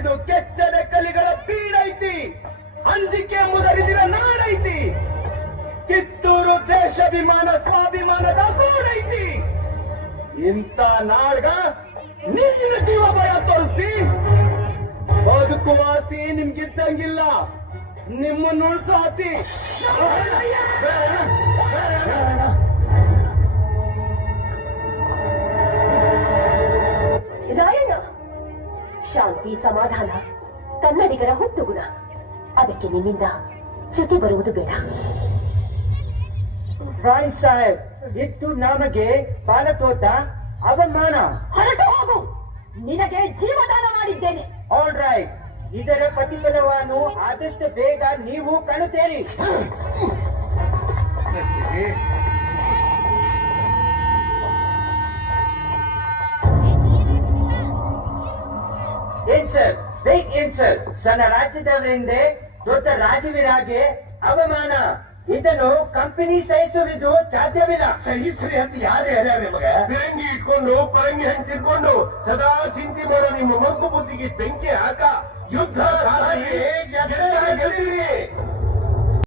ಇದು ಕೆಚ್ಚದ ಕಲಿಗಳ ಬೀಡೈತಿ, ಅಂಜಿಕೆ ಮುದರಿದಿರ ನಾಡೈತಿ, ಕಿತ್ತೂರು ದೇಶಾಭಿಮಾನ ಸ್ವಾಭಿಮಾನದ ಗೂಡೈತಿ. ಇಂಥ ನಾಡ್ಗ ನೀನು ಜೀವ ಭಯ ತೋರಿಸ್ತಿ, ಬದುಕುವ ಆಸ್ತಿ ನಿಮ್ಗಿದ್ದಂಗಿಲ್ಲ, ನಿಮ್ಮನ್ನು ಉಳಿಸೋ ಆಸ್ತಿ ರಾಯಣ್ಣ. ಶಾಂತಿ ಸಮಾಧಾನ ಕನ್ನಡಿಗರ ಹುಟ್ಟು ಗುಣ. ಅದಕ್ಕೆ ನಿನ್ನಿಂದ ಚ್ಯುತಿ ಬರುವುದು ಬೇಡ. ರಾಣಿ ಸಾಹೇಬ್, ಇದು ನಮಗೆ ಪಾಲತೋತ ಅವಮಾನ. ಹೊರಟು ಹೋಗು, ನಿನಗೆ ಜೀವದಾನ ಮಾಡಿದ್ದೇನೆ. ಆಲ್ ರೈಟ್, ಇದರ ಪ್ರತಿಫಲವನ್ನು ಆದಷ್ಟು ಬೇಗ ನೀವು ಕಾಣುತ್ತೀರಿ. ಏನ್ ಸರ್, ಏನ್ ಸರ್, ಸಣ್ಣ ರಾಜ್ಯದವರಿಂದ ದೊಡ್ಡ ರಾಜವೀರಾಗೆ ಅವಮಾನ. ಇದನ್ನು ಕಂಪನಿ ಸಹಿಸುವುದು ಸಾಧ್ಯವಿಲ್ಲ. ಸಹಿಸ್ರಿ ಅಂತ ಯಾರು ಹೇಳ್ಯಾರ ನಿಮಗೆ? ಬೆಂಕಿ ಇಟ್ಕೊಂಡು ಪರಂಗಿ ಹಂಗೆ ತಿರ್ಕೊಂಡು ಸದಾ ಚಿಂತೆ ಮಾಡೋ ನಿಮ್ಮ ಮಗ್ಗು ಬುದ್ಧಿಗೆ ಬೆಂಕಿ ಹಾಕ. ಯುದ್ಧ ಗೆಲ್ತೀರಿ.